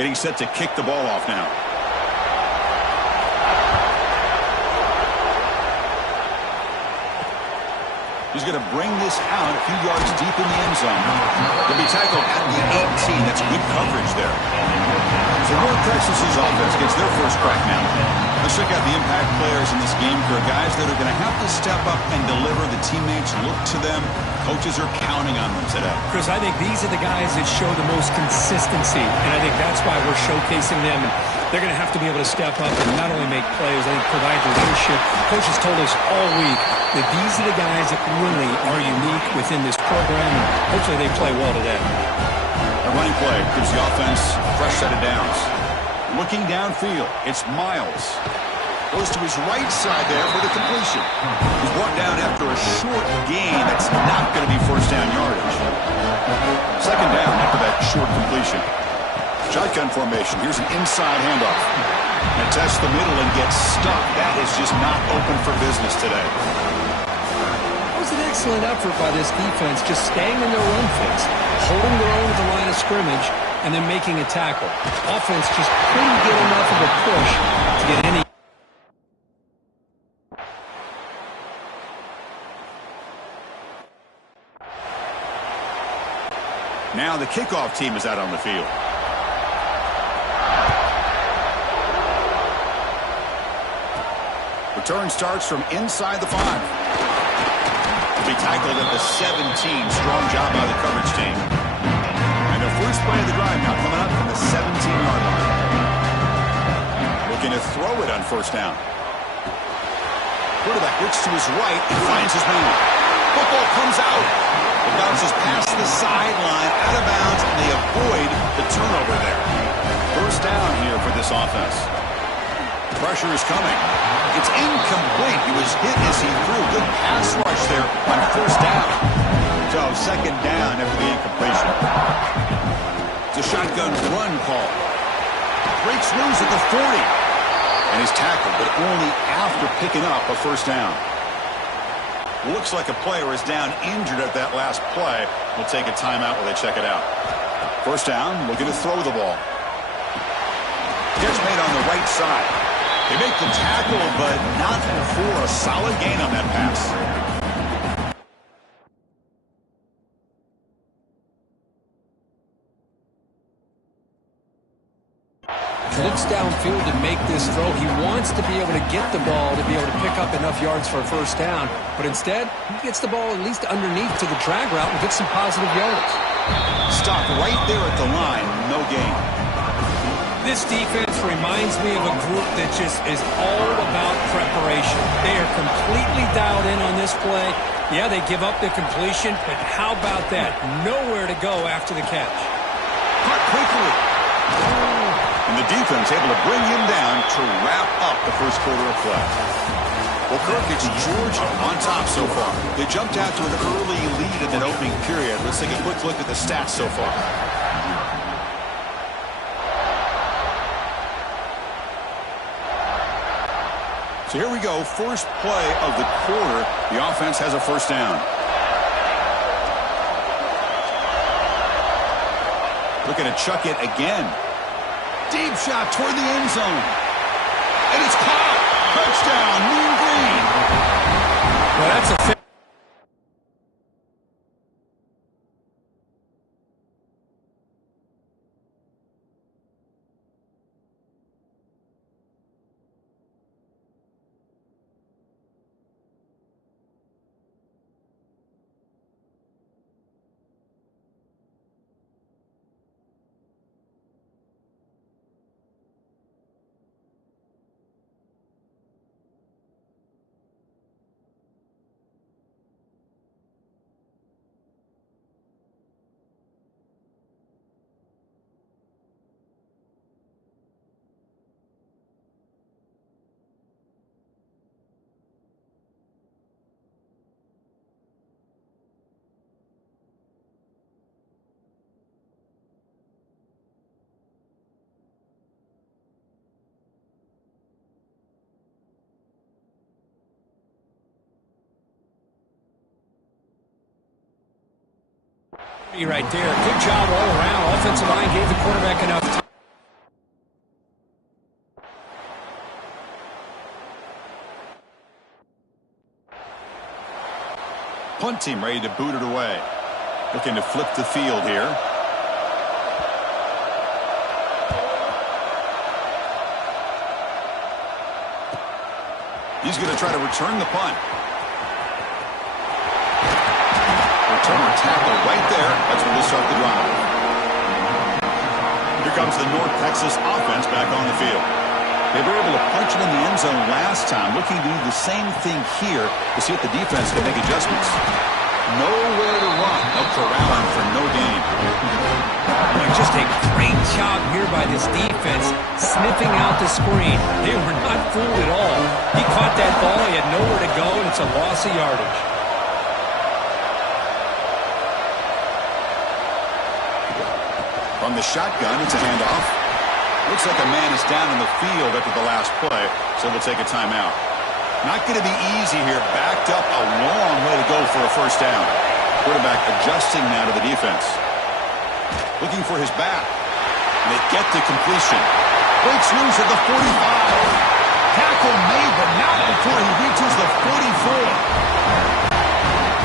Getting set to kick the ball off now. He's going to bring this out a few yards deep in the end zone. He'll be tackled at the 18. That's good coverage there. So North Texas's offense gets their first crack now. Let's check out the impact players in this game. For guys that are going to have to step up and deliver. The teammates look to them. Coaches are counting on them today. Chris, I think these are the guys that show the most consistency, and I think that's why we're showcasing them. And they're going to have to be able to step up and not only make plays, I think provide leadership. Coaches told us all week that these are the guys that really are unique within this program, and hopefully they play well today. A running play gives the offense a fresh set of downs. Looking downfield, it's Miles. Goes to his right side there for the completion. He's brought down after a short gain. That's not going to be first down yardage. Second down after that short completion. Shotgun formation. Here's an inside handoff. And tests the middle and gets stuck. That is just not open for business today. It was an excellent effort by this defense, just staying in their run fits, holding their own at the line of scrimmage, and then making a tackle. Offense just couldn't get enough of a push to get any. Now the kickoff team is out on the field. Return starts from inside the 5. Will be tackled at the 17. Strong job by the coverage team. And the first play of the drive now coming up from the 17-yard line. Looking to throw it on first down. Quarterback looks to his right and finds his man. Football comes out. It bounces past the sideline, out of bounds, and they avoid the turnover there. First down here for this offense. Pressure is coming. It's incomplete. He was hit as he threw. Good pass rush there on first down. So second down after the incompletion. It's a shotgun run call. Breaks loose at the 40. And he's tackled, but only after picking up a first down. Looks like a player is down injured at that last play. We'll take a timeout while they check it out. First down, looking to throw the ball. Catch made on the right side. They make the tackle, but not before a solid gain on that pass. Looks downfield to make this throw. He wants to be able to get the ball to be able to pick up enough yards for a first down, but instead, he gets the ball at least underneath to the drag route and gets some positive yardage. Stop right there at the line, no gain. This defense reminds me of a group that just is all about preparation. They are completely dialed in on this play. Yeah, they give up the completion, but how about that? Nowhere to go after the catch. Cut quickly. And the defense able to bring him down to wrap up the first quarter of play. Well, Kirk, it's Georgia on top so far. They jumped out to an early lead in that opening period. Let's take a quick look at the stats so far. So here we go, first play of the quarter. The offense has a first down. Looking to chuck it again. Deep shot toward the end zone. And it's caught. Touchdown, Mean Green. Well, that's a right there. Good job all around. Offensive line gave the quarterback enough time. punt team ready to boot it away. Looking to flip the field here. He's going to try to return the punt. Returner tackle right there. That's where they start the drive. Here comes the North Texas offense back on the field. They were able to punch it in the end zone last time. Looking to do the same thing here to see if the defense can make adjustments. Nowhere to run. No corralling for no gain. Just a great job here by this defense, sniffing out the screen. They were not fooled at all. He caught that ball. He had nowhere to go, and it's a loss of yardage. From the shotgun, it's a handoff. Looks like a man is down in the field after the last play, so we'll take a timeout. Not going to be easy here. Backed up a long way to go for a first down. Quarterback adjusting now to the defense. Looking for his back. And they get to completion. Breaks loose at the 45. Tackle made, but not before he reaches the 44.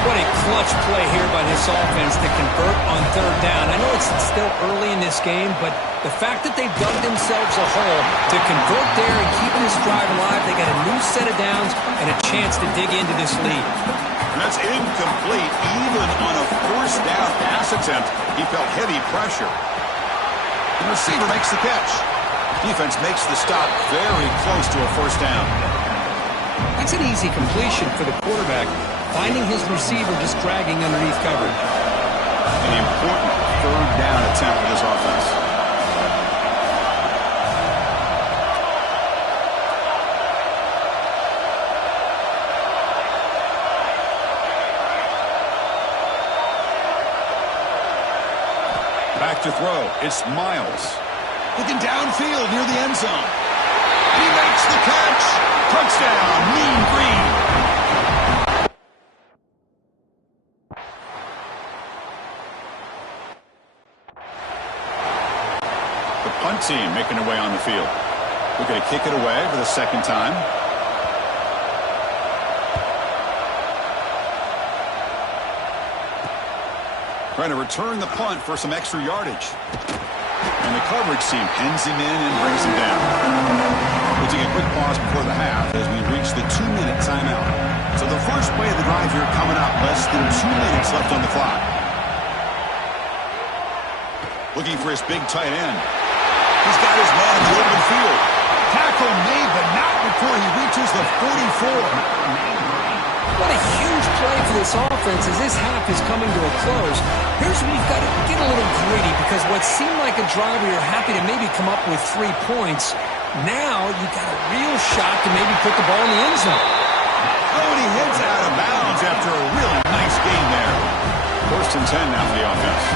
What a clutch play here by this offense to convert on third down. I know it's still early in this game, but the fact that they've dug themselves a hole to convert there and keep this drive alive, they got a new set of downs and a chance to dig into this lead. And that's incomplete. Even on a first down pass attempt, he felt heavy pressure. The receiver makes the catch. Defense makes the stop very close to a first down. That's an easy completion for the quarterback, finding his receiver just dragging underneath coverage. An important third down attempt for this offense. Back to throw. It's Miles. Looking downfield near the end zone. He makes the catch. Touchdown, Mean Green. The punt team making their way on the field. We're going to kick it away for the second time. Trying to return the punt for some extra yardage. And the coverage team pins him in and brings him down. We'll take a quick pause before the half as we reach the 2-minute timeout. So the first play of the drive here coming up. Less than 2 minutes left on the clock. Looking for his big tight end. He's got his man in the open field. Tackle made, but not before he reaches the 44. What a huge play for this offense as this half is coming to a close. Here's where you've got to get a little greedy because what seemed like a drive where you're happy to maybe come up with 3 points, now you've got a real shot to maybe put the ball in the end zone. Oh, and he heads out of bounds after a really nice game there. First and 10 now for the offense.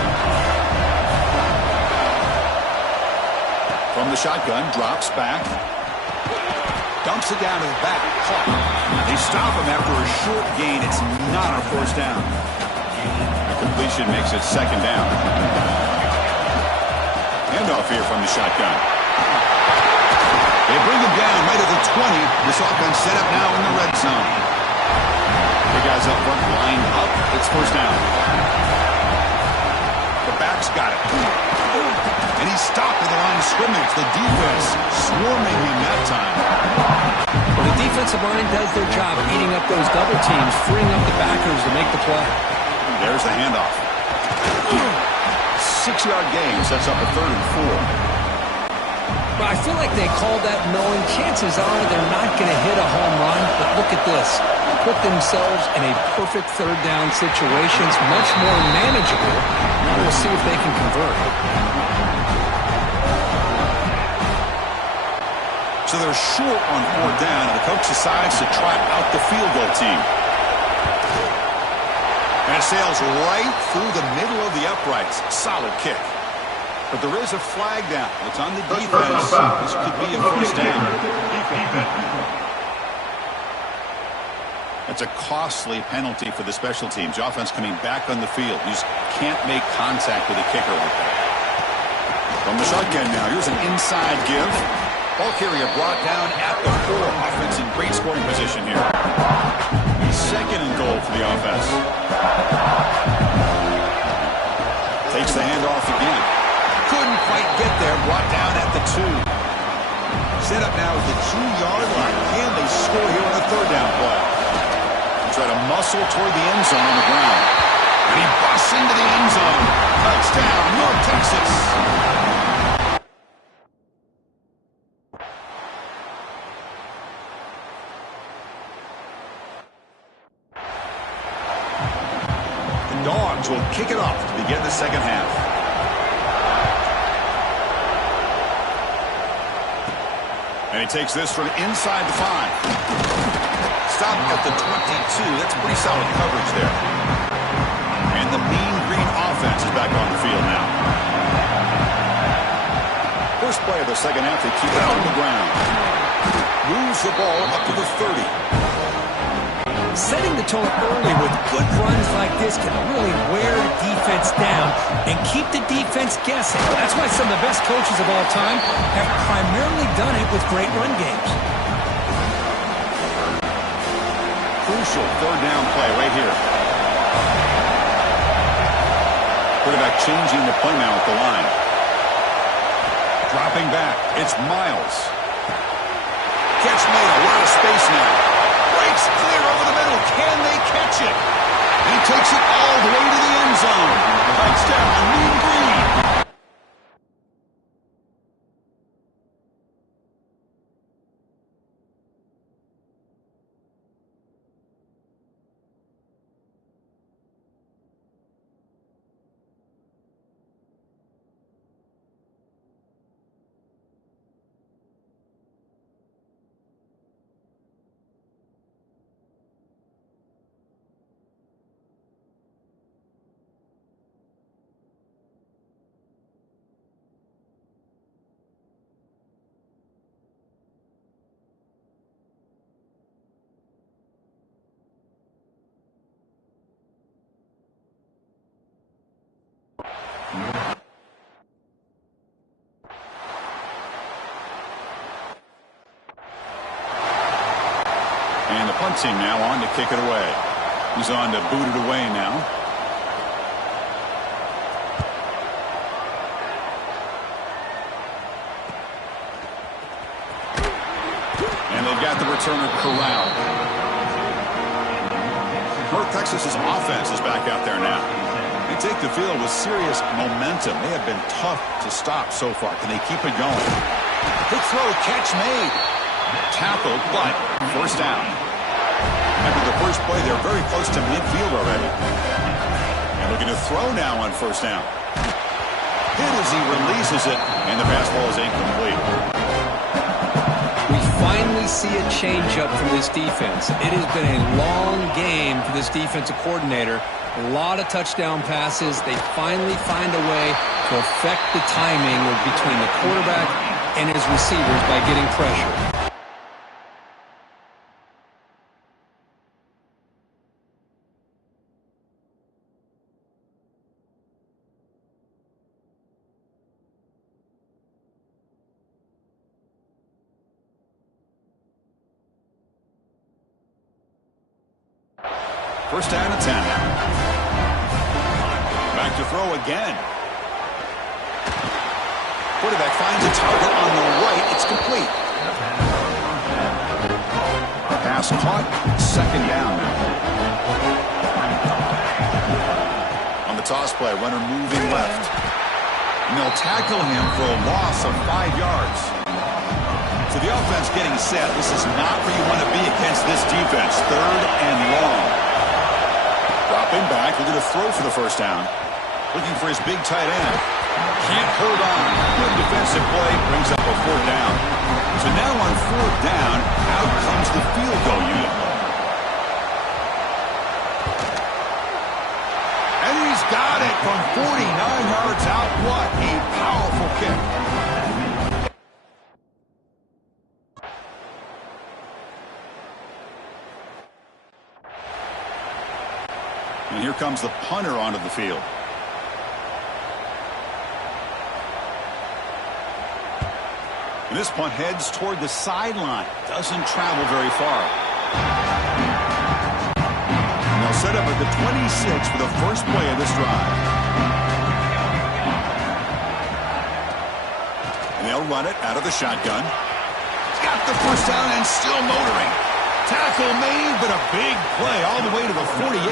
From the shotgun, drops back. Dumps it down to the back. They stop him after a short gain. It's not a first down. The completion makes it second down. Handoff here from the shotgun. They bring him down right at the 20. This offense set up now in the red zone. The guys up front lined up. It's first down. The back's got it. And he's stopped at the line of scrimmage. The defense swarming him that time. Well, the defensive line does their job eating up those double teams, freeing up the backers to make the play. There's the handoff. 6-yard gain sets up a 3rd and 4. But I feel like they called that knowing chances are they're not going to hit a home run. But look at this. Put themselves in a perfect third down situation. It's much more manageable. Now we'll see if they can convert. So they're short on 4th down, and the coach decides to try out the field goal team. And it sails right through the middle of the uprights. Solid kick. But there is a flag down. It's on the defense. This could be a first down. That's a costly penalty for the special teams. The offense coming back on the field. You just can't make contact with a kicker like that. From the shotgun now, here's an inside give. Ball carrier brought down at the 4. Offense in great scoring position here. 2nd and goal for the offense. Takes the handoff again. Couldn't quite get there. Brought down at the 2. Set up now at the 2-yard line. Can they score here on a third down play? Try to muscle toward the end zone on the ground. And he busts into the end zone. Touchdown, North Texas. The Dogs will kick it off to begin the second half. And he takes this from inside the 5. Stop at the 22. That's pretty solid coverage there. And the Mean Green offense is back on the field now. First play of the second half, they keep it on the ground. Moves the ball up to the 30. Setting the tone early with good runs like this can really wear the defense down and keep the defense guessing. That's why some of the best coaches of all time have primarily done it with great run games. Crucial third down play right here. Quarterback changing the play now at the line. Dropping back. It's Miles. Catch made. A lot of space now. Breaks clear over the middle. Can they catch it? He takes it all the way to the end zone. Touchdown, Mean Green. And the punt team now on to kick it away. He's on to boot it away now. And they've got the returner corralled. North Texas's offense is back out there now. They take the field with serious momentum. They have been tough to stop so far. Can they keep it going? Quick throw, catch made. Tackled, but first down. After the first play, they're very close to midfield already. And looking to throw now on first down. Hit as he releases it, and the pass ball is incomplete. We finally see a change-up from this defense. It has been a long game for this defensive coordinator. A lot of touchdown passes. They finally find a way to affect the timing between the quarterback and his receivers by getting pressure. First down and 10. Back to throw again. Quarterback finds a target on the right. It's complete. Pass caught. Second down. On the toss play, runner moving left. And they'll tackle him for a loss of 5 yards. So the offense getting set. This is not where you want to be against this defense. Third and long. Dropping back, looking to throw for the first down. Looking for his big tight end. Can't hold on. Good defensive play, brings up a fourth down. So now on fourth down, out comes the field goal unit. And he's got it from 49 yards out. What a powerful kick. And here comes the punter onto the field. And this punt heads toward the sideline. Doesn't travel very far. And they'll set up at the 26 for the first play of this drive. And they'll run it out of the shotgun. He's got the first down and still motoring. Tackle made, but a big play all the way to the 48.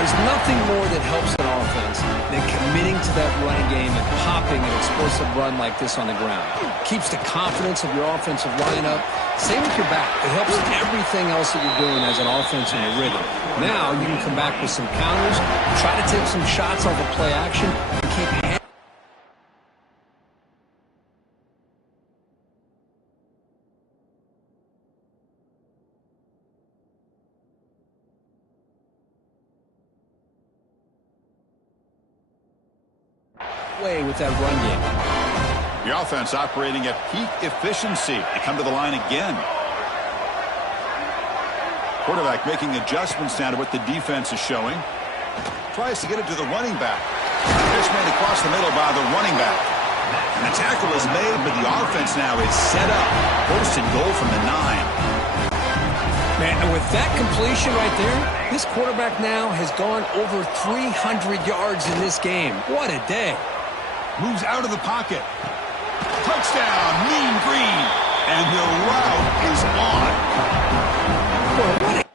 There's nothing more that helps an offense than committing to that running game and popping an explosive run like this on the ground. Keeps the confidence of your offensive lineup. Same with your back. It helps everything else that you're doing as an offense in your rhythm. Now you can come back with some counters, try to take some shots off of play action, and keep way with that run game. The offense operating at peak efficiency. They come to the line again. Quarterback making adjustments now to what the defense is showing. Tries to get it to the running back. Pitch made across the middle by the running back. And the tackle is made, but the offense now is set up. First and goal from the 9. Man, and with that completion right there, this quarterback now has gone over 300 yards in this game. What a day. Moves out of the pocket. Touchdown, Mean Green. And the route is on. What a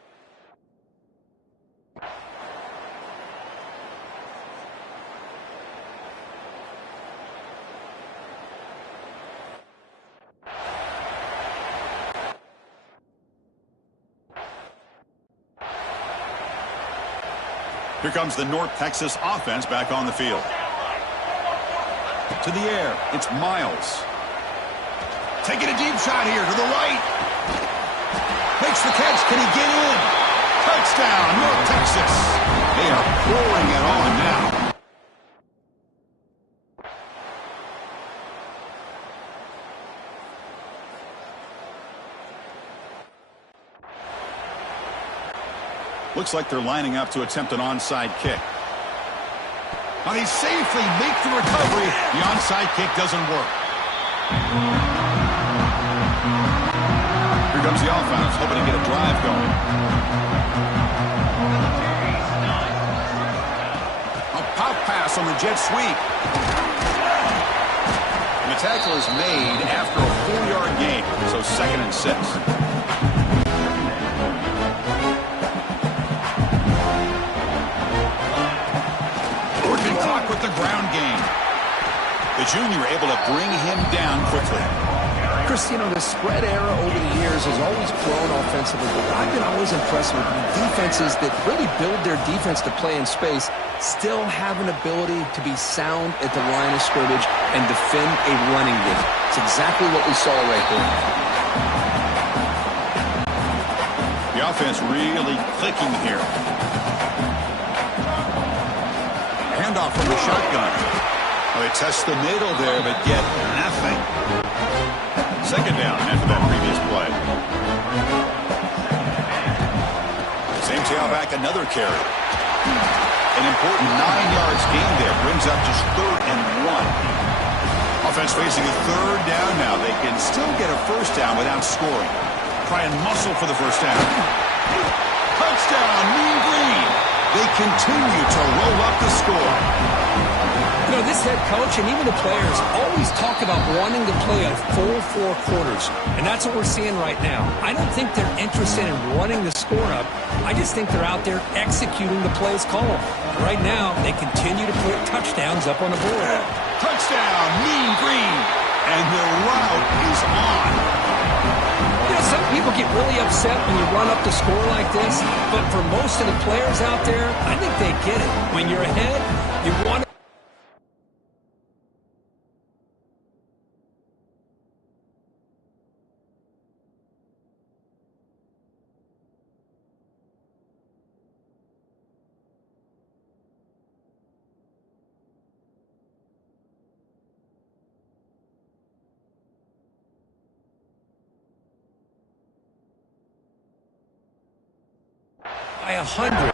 Here comes the North Texas offense back on the field. To the air, it's Miles. Taking a deep shot here to the right. Makes the catch. Can he get in? Touchdown, North Texas. They are pouring it on now. Looks like they're lining up to attempt an onside kick. Now they safely make the recovery. The onside kick doesn't work. Here comes the offense, hoping to get a drive going. A pop pass on the jet sweep. And the tackle is made after a 4-yard gain, so 2nd and 6. With the ground game. The junior able to bring him down quickly. Chris, you know, the spread era over the years has always grown offensively, but I've been always impressed with defenses that really build their defense to play in space, still have an ability to be sound at the line of scrimmage and defend a running game. It's exactly what we saw right there. The offense really clicking here. Handoff from the shotgun. Well, they test the middle there, but get nothing. 2nd down after that previous play. Same tailback, another carry. An important 9 yards gain there. Brings up just 3rd and 1. Offense facing a 3rd down now. They can still get a 1st down without scoring. Try and muscle for the 1st down. Touchdown, Mean Green. They continue to roll up the score. You know, this head coach and even the players always talk about wanting to play a full 4 quarters, and that's what we're seeing right now. I don't think they're interested in running the score up. I just think they're out there executing the plays called. Right now, they continue to put touchdowns up on the board. Touchdown, Mean Green, and the route is on. You know, some people get really upset when you run up the score like this, but for most of the players out there, I think they get it. When you're ahead, you want to... by 100.